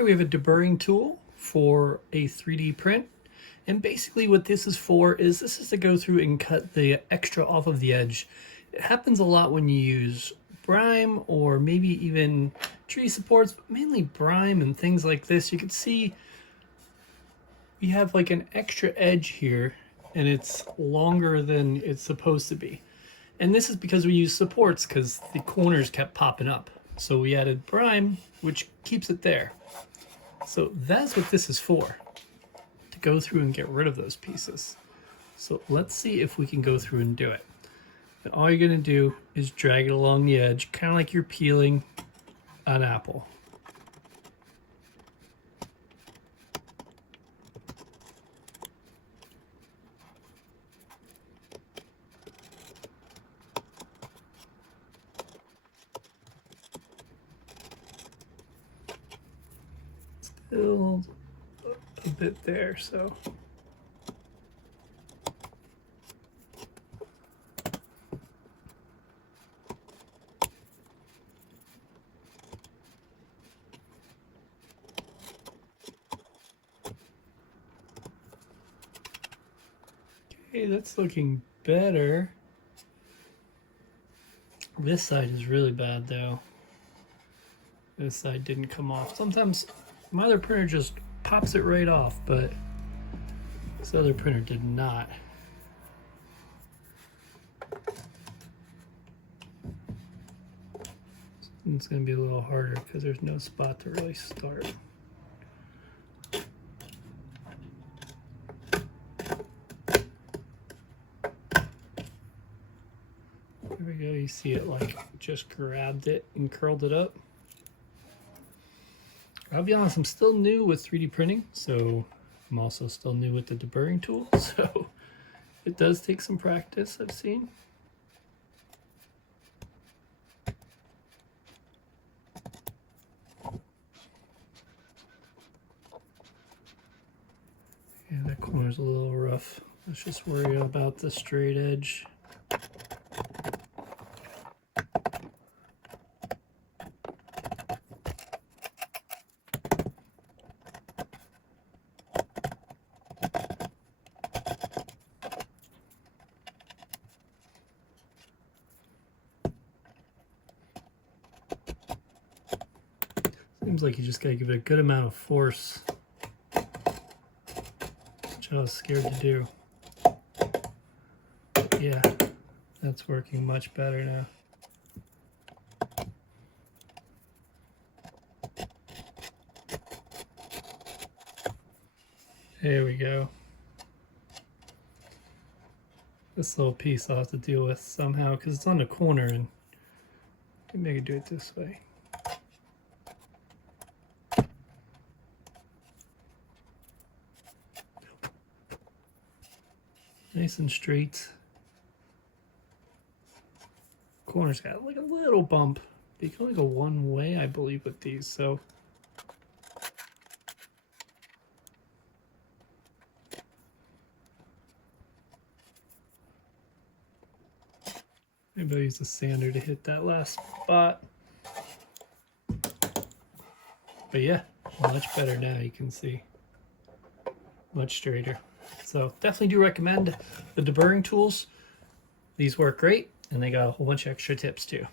Here we have a deburring tool for a 3D print. And basically what this is for is this is to go through and cut the extra off of the edge. It happens a lot when you use brime or maybe even tree supports, but mainly brime and things like this. You can see we have like an extra edge here and it's longer than it's supposed to be. And this is because we use supports because the corners kept popping up. So we added brime, which keeps it there. So that's what this is for, to go through and get rid of those pieces. So let's see if we can go through and do it. And all you're going to do is drag it along the edge, kind of like you're peeling an apple. Still a bit there, so. Okay, that's looking better. This side is really bad though. This side didn't come off. Sometimes my other printer just pops it right off, but this other printer did not. It's going to be a little harder because there's no spot to really start. There we go. You see it like just grabbed it and curled it up. I'll be honest, I'm still new with 3D printing, so I'm also still new with the deburring tool, so it does take some practice, I've seen. Yeah, that corner's a little rough. Let's just worry about the straight edge. Seems like you just gotta give it a good amount of force, which I was scared to do. Yeah, that's working much better now. There we go. This little piece I'll have to deal with somehow because it's on the corner, and maybe I can do it this way. Nice and straight. Corner's got like a little bump. But you can only go one way, I believe, with these, so. Maybe I'll use the sander to hit that last spot. But yeah, much better now, you can see. Much straighter. So definitely do recommend the deburring tools. These work great, and they got a whole bunch of extra tips too.